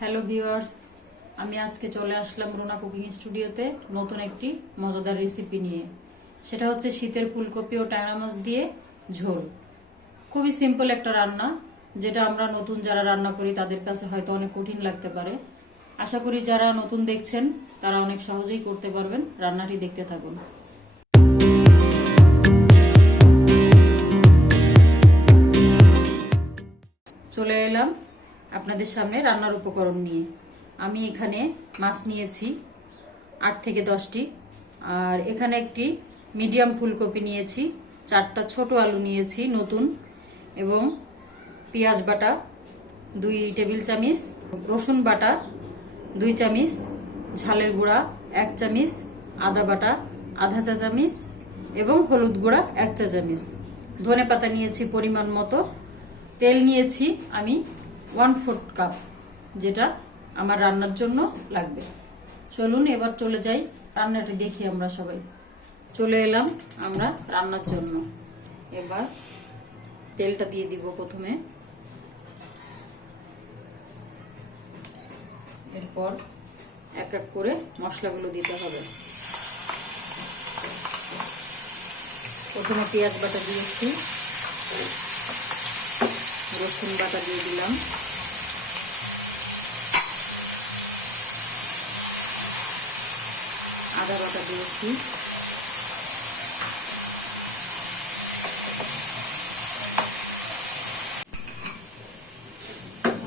Hello viewers, আমি আজকে চলে আসলাম রুনা কুকিং স্টুডিওতে নতুন একটি মজাদার রেসিপি নিয়ে। সেটা হচ্ছে শীতের ফুলকপি ও ট্যাংরা মাছ দিয়ে ঝোল। খুবই সিম্পল একটা রান্না, যেটা আমরা নতুন যারা রান্না করি তাদের কাছে হয়তো অনেক কঠিন লাগতে পারে। আশা করি যারা নতুন দেখছেন তারা অনেক সহজেই করতে পারবেন। রান্নাটি দেখতে থাকুন। চলে এলাম আপনাদের সামনে রান্নার উপকরণ নিয়ে। আমি এখানে মাছ নিয়েছি 8 থেকে 10টি, আর এখানে একটি মিডিয়াম ফুলকপি নিয়েছি, 4টা ছোট আলু নিয়েছি নতুন, এবং পেঁয়াজ বাটা 2 টেবিল চামচ, রসুন বাটা 2 চামচ, ঝালের গুঁড়া 1 চামচ, আদা বাটা আধা চা চামচ এবং হলুদ গুঁড়া 1 চা চামচ। ধনে পাতা নিয়েছি পরিমাণ মতো। তেল নিয়েছি আমি 1/4 কাপ, যেটা আমার রান্নার জন্য লাগবে। চলুন এবার চলে যাই রান্নাটা দেখি। আমরা সবাই চলে এলাম আমরা রান্নার জন্য। এবার তেলটা দিয়ে দিব প্রথমে, এরপর এক এক করে মশলাগুলো দিতে হবে। প্রথমে পেঁয়াজ বাটা দিয়েছি, রসুন বাটা দিয়ে দিলাম, আদা বাটা দিয়েছি,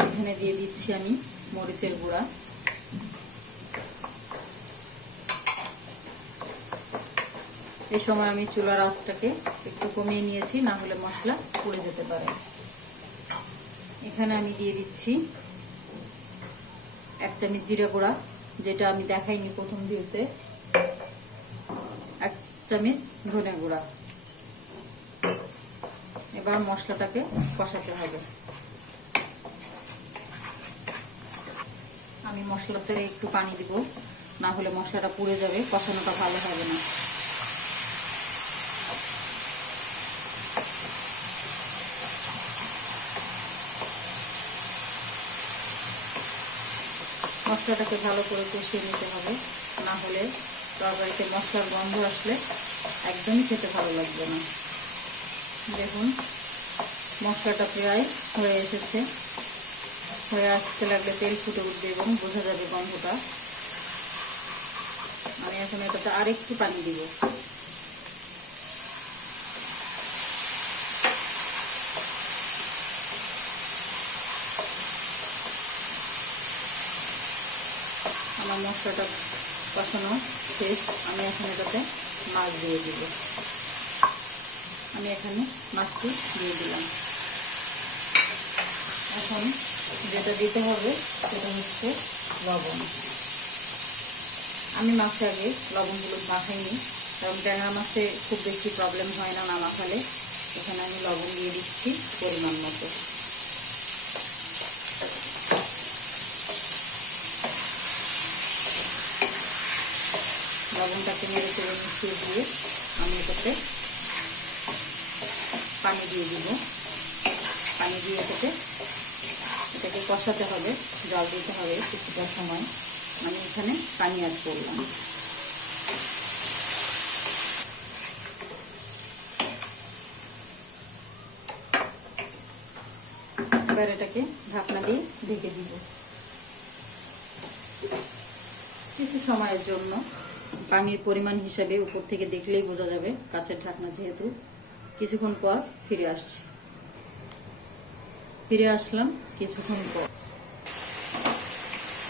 এখানে দিয়ে দিচ্ছি আমি মরিচের গুঁড়া। এই সময় আমি চুলার আঁচটাকে একটু কমিয়ে নিয়েছি, না হলে মশলা পুড়ে যেতে পারে। এখানে আমি দিয়ে দিচ্ছি 1 চামচ জিরা গুঁড়া, যেটা আমি দেখাইনি প্রথম ভিডিওতে, 1 চামচ ধনে গুঁড়া। এবার মশলাটাকে কষাতে হবে। আমি মশলাতে একটু পানি দিব, না হলে মশলাটা পুড়ে যাবে, কষানোটা ভালো হবে না। মশলাটাকে ভালো করে কষিয়ে নিতে হবে, না হলে তরকারিতে মশলার গন্ধ আসলে একদমই খেতে ভালো লাগবে না। দেখুন মশলাটা প্রায় হয়ে এসেছে, হয়ে আসতে লাগলে তেল ফুটে উঠবে এবং বোঝা যাবে গন্ধটা। আমি এখন এটাতে আরেকটু পানি দিব। আমার মশলাটা কষানো শেষ, আমি এখন এটাতে মাছ দিয়ে দিব। আমি এখানে মাছটি দিয়ে দিলাম। এখন যেটা দিতে হবে সেটা হচ্ছে লবণ। আমি মাছে আগে লবণগুলো মাখাইনি, কারণ ট্যাংরা মাছে খুব বেশি প্রবলেম হয় না মাখালে। এখানে আমি লবণ দিয়ে দিচ্ছি পরিমাণ মতো। লবণটাকে নেড়ে চেড়ে মিশিয়ে দিয়ে আমি এটাতে পানি দিয়ে দিব। পানি দিয়ে এটাকে কষাতে হবে, জল দিতে হবে কিছুটা সময়। আমি এখানে পানি অ্যাড করলাম। এবার এটাকে ঢাকনা দিয়ে ঢেকে দিব কিছু সময়ের জন্য। পানির পরিমাণ হিসাবে উপর থেকে দেখলেই বোঝা যাবে, কাঁচের ঢাকনা যেহেতু। কিছুক্ষণ পর ফিরে আসলাম কিছুক্ষণ পর।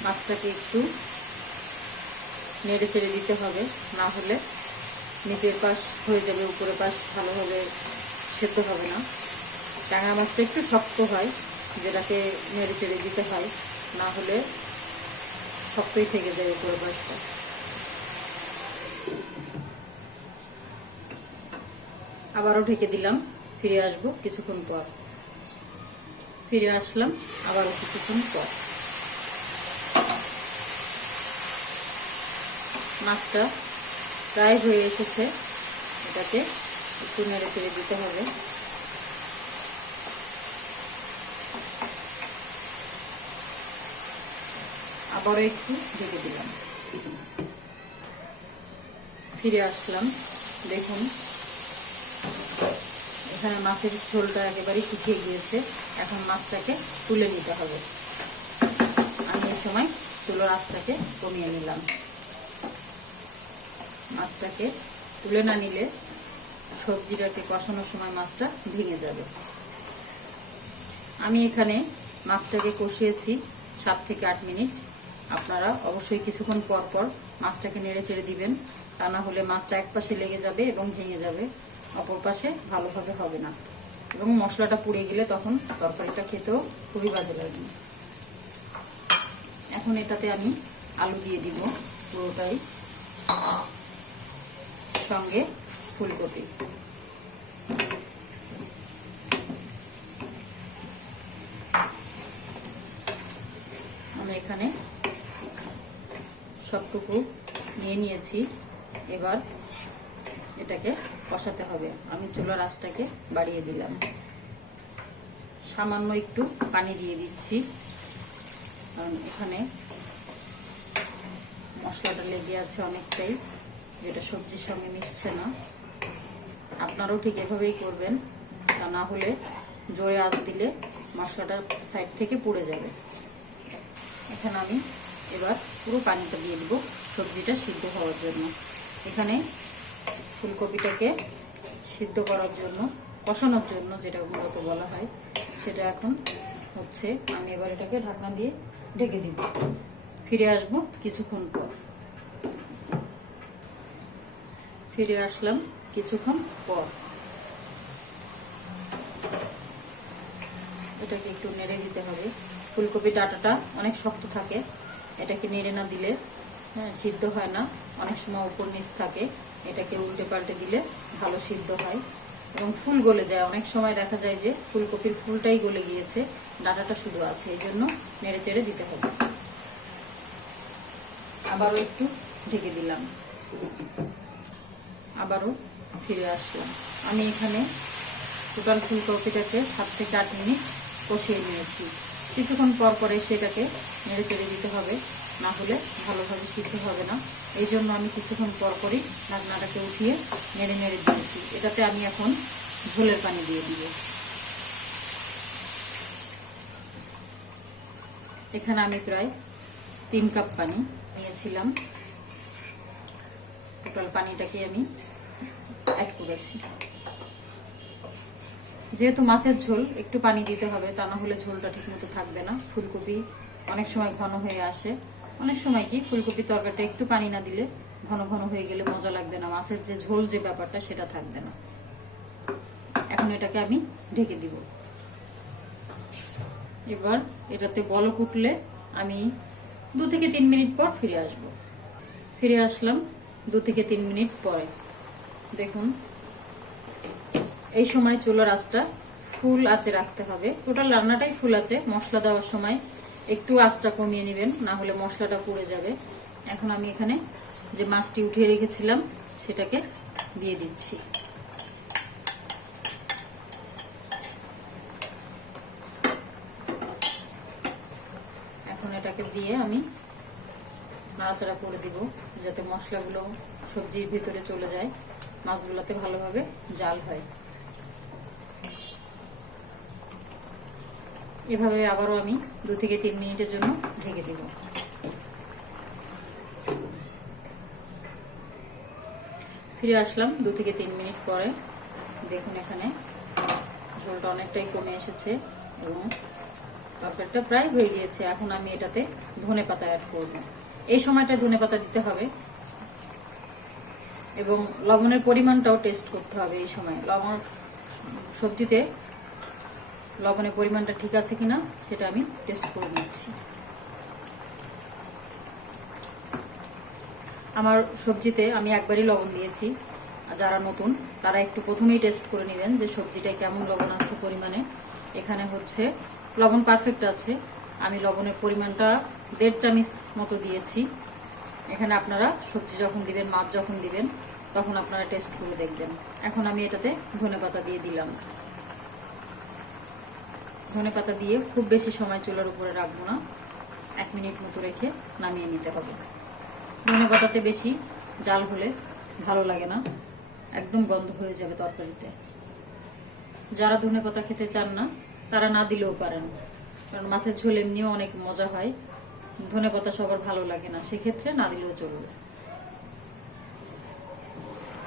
মাছটাকে একটু নেড়ে চেড়ে দিতে হবে, না হলে নিচের পাশ হয়ে যাবে, উপরের পাশ ভালোভাবে সেদ্ধ হবে না। ট্যাংরা মাছটা একটু শক্ত হয়, যেটাকে নেড়ে চেড়ে দিতে হয়, না হলে শক্তই থেকে যায় উপরের পাশটা। আবারও ঢেকে দিলাম, ফিরে আসবো কিছুক্ষণ পর। ফিরে আসলাম আবারও কিছুক্ষণ পর। মাছটা প্রায় হয়ে এসেছে, এটাকে একটু নেড়ে চেড়ে দিতে হবে। আবারও একটু ঢেকে দিলাম। ফিরে আসলাম। দেখুন এখানে মাছের ঝোলটা একেবারে শুকিয়ে গিয়েছে। এখন মাছটাকে তুলে নিতে হবে। আমি এই সময় চুলোর আঁচটাকে কমিয়ে নিলাম। মাছটাকে তুলে না নিলে সবজিটাকে কষানোর সময় মাছটা ভেঙে যাবে। আমি এখানে মাছটাকে কষিয়েছি 7 থেকে 8 মিনিট। আপনারা অবশ্যই কিছুক্ষণ পর পর মাছটাকে নেড়ে চেড়ে দিবেন, তা না হলে মাছটা এক পাশে লেগে যাবে এবং ভেঙে যাবে, অপর পাশে ভালোভাবে হবে না, এবং মশলাটা পুড়ে গেলে তখন তরকারিটা খেতেও খুবই বাজে লাগবে। এখন এটাতে আমি আলু দিয়ে দিব পুরোটাই, সঙ্গে ফুলকপি। আমি এখানে সবটুকু নিয়ে নিয়েছি। এবার এটাকে কষাতে হবে। আমি চুলার আঁচটাকে বাড়িয়ে দিলাম। সামান্য একটু পানি দিয়ে দিচ্ছি, কারণ এখানে মশলাটা লেগে আছে অনেকটাই, যেটা সবজির সঙ্গে মিশছে না। আপনারাও ঠিক এভাবেই করবেন, তা না হলে জোরে আঁচ দিলে মশলাটা সাইড থেকে পুড়ে যাবে। এখানে আমি এবার পুরো পানিটা দিয়ে দেব সবজিটা সিদ্ধ হওয়ার জন্য। এখানে ফুলকপিটাকে সিদ্ধ করার জন্য, কষানোর জন্য যেটা মূলত বলা হয়, সেটা এখন হচ্ছে। আমি এবার এটাকে ঢাকনা দিয়ে ঢেকে দিব। ফিরে আসব কিছুক্ষণ পর। ফিরে আসলাম কিছুক্ষণ পর। এটাকে একটু নেড়ে দিতে হবে। ফুলকপির ডাঁটাটা অনেক শক্ত থাকে, এটাকে নেড়ে না দিলে সিদ্ধ হয় না। অনেক সময় উপর নিচ থাকে, এটাকে উল্টে পাল্টে দিলে ভালো সিদ্ধ হয় এবং ফুল গলে যায়। অনেক সময় দেখা যায় যে ফুলকপির ফুলটাই গলে গিয়েছে, ডাঁটাটা শুধু আছে, এই জন্য নেড়ে চেড়ে দিতে হবে। আবারও একটু ঢেকে দিলাম। আবারও ফিরে আসলাম। আমি এখানে টোটাল ফুলকপিটাকে 7 থেকে 8 মিনিট কষিয়ে নিয়েছি। কিছুক্ষণ পর পরে সেটাকে নেড়ে চেড়ে দিতে হবে, না হলে ভালোভাবে সিদ্ধ হবে না। এই জন্য আমি কিছুক্ষণ পর পরই ঢাকনাটাকে উঠিয়ে নেড়ে নেড়ে দিয়েছি। এটাতে আমি এখন ঝোলের পানি দিয়ে দিব। এখানে আমি প্রায় 3 কাপ পানি নিয়েছিলাম। টোটাল পানিটাকে আমি অ্যাড করেছি। যেহেতু মাছের ঝোল, একটু পানি দিতে হবে, তা না হলে ঝোলটা ঠিক মতো থাকবে না। ফুলকপি অনেক সময় ঘন হয়ে আসে, অনেক সময় কি ফুলকপি তরকারিটা একটু পানি না দিলে ঘন ঘন হয়ে গেলে মজা লাগবে না, মাছের যে ঝোল যে ব্যাপারটা সেটা থাকবে না। এখন এটাকে আমি ঢেকে দিব। এবার এটাতে বলক উঠলে আমি 2 থেকে 3 মিনিট পর ফিরে আসব। ফিরে আসলাম 2 থেকে 3 মিনিট পরে। দেখুন এই সময় চুলার আঁচটা ফুল আঁচে রাখতে হবে। টোটাল রান্নাটাই ফুল আঁচে। মশলা দেওয়ার সময় একটু আঁচটা কমিয়ে নেবেন, না হলে মশলাটা পুড়ে যাবে। এখন আমি এখানে যে মাছটি উঠিয়ে রেখেছিলাম সেটাকে দিয়ে দিচ্ছি। এখন এটাকে দিয়ে আমি নাড়াচাড়া করে দিব, যাতে মশলাগুলো সবজির ভিতরে চলে যায়, মাছগুলোতে ভালোভাবে জাল হয়। এভাবে আবারও আমি 2 থেকে 3 মিনিটের জন্য ঢেকে দিব। ফিরে আসলাম 2 থেকে 3 মিনিট পরে। দেখুন এখানে ঝোলটা অনেকটাই কমে এসেছে এবং তরকারিটা প্রায় হয়ে গিয়েছে। এখন আমি এটাতে ধনেপাতা অ্যাড করব। এই সময়টা ধনেপাতা দিতে হবে এবং লবণের পরিমাণটাও টেস্ট করতে হবে। এই সময় সবজিতে লবণের পরিমাণটা ঠিক আছে কিনা সেটা আমি টেস্ট করে নিচ্ছি। আমার সবজিতে আমি একবারই লবণ দিয়েছি। যারা নতুন তারা একটু প্রথমেই টেস্ট করে নেবেন যে সবজিটায় কেমন লবণ আছে পরিমাণে। এখানে হচ্ছে লবণ পারফেক্ট আছে। আমি লবণের পরিমাণটা 1.5 চামচ মতো দিয়েছি। এখানে আপনারা সবজি যখন দিবেন, মাছ যখন দিবেন, তখন আপনারা টেস্ট করে দেখবেন। এখন আমি এটাতে ধনেপাতা দিয়ে দিলাম। ধনেপাতা দিয়ে খুব বেশি সময় চুলার উপরে রাখবো না, 1 মিনিট মতো রেখে নামিয়ে নিতে হবে। ধনেপাতাতে বেশি জাল হলে ভালো লাগে না, একদম গন্ধ হয়ে যাবে তরকারিতে। যারা ধনেপাতা খেতে চান না তারা না দিলেও পারেন, কারণ মাছের ঝোল এমনিও অনেক মজা হয়। ধনেপাতা সবার ভালো লাগে না, সেক্ষেত্রে না দিলেও চলবে।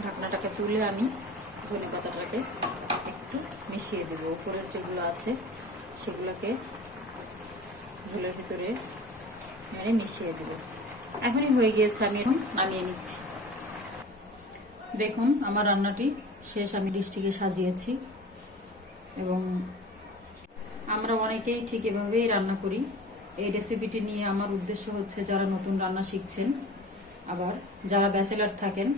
ঢাকনাটাকে তুলে আমি ধনেপাতাটাকে একটু মিশিয়ে দেবো। উপরের যেগুলো আছে সেগুলোকে ঝোলের ভিতরে নেড়ে মিশিয়ে দেবো। এখনই হয়ে গিয়েছে, আমি এখন নামিয়ে নিচ্ছি। দেখুন আমার রান্নাটি শেষ, আমি ডিশটিকে সাজিয়েছি। এবং আমরা অনেকেই ঠিক এভাবেই রান্না করি। এই রেসিপিটি নিয়ে আমার উদ্দেশ্য হচ্ছে যারা নতুন রান্না শিখছেন, আবার যারা ব্যাচেলার থাকেন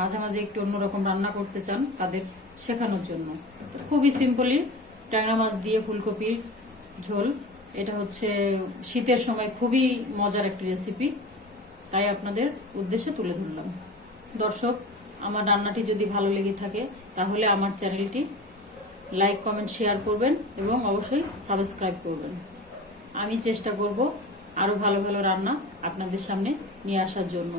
মাঝে মাঝে একটু অন্যরকম রান্না করতে চান, তাদের শেখানোর জন্য। খুবই সিম্পলি ট্যাংরা মাছ দিয়ে ফুলকপির ঝোল, এটা হচ্ছে শীতের সময় খুবই মজার একটি রেসিপি, তাই আপনাদের উদ্দেশ্যে তুলে ধরলাম। দর্শক, আমার রান্নাটি যদি ভালো লেগে থাকে তাহলে আমার চ্যানেলটি লাইক, কমেন্ট, শেয়ার করবেন এবং অবশ্যই সাবস্ক্রাইব করবেন। আমি চেষ্টা করব আরও ভালো ভালো রান্না আপনাদের সামনে নিয়ে আসার জন্য।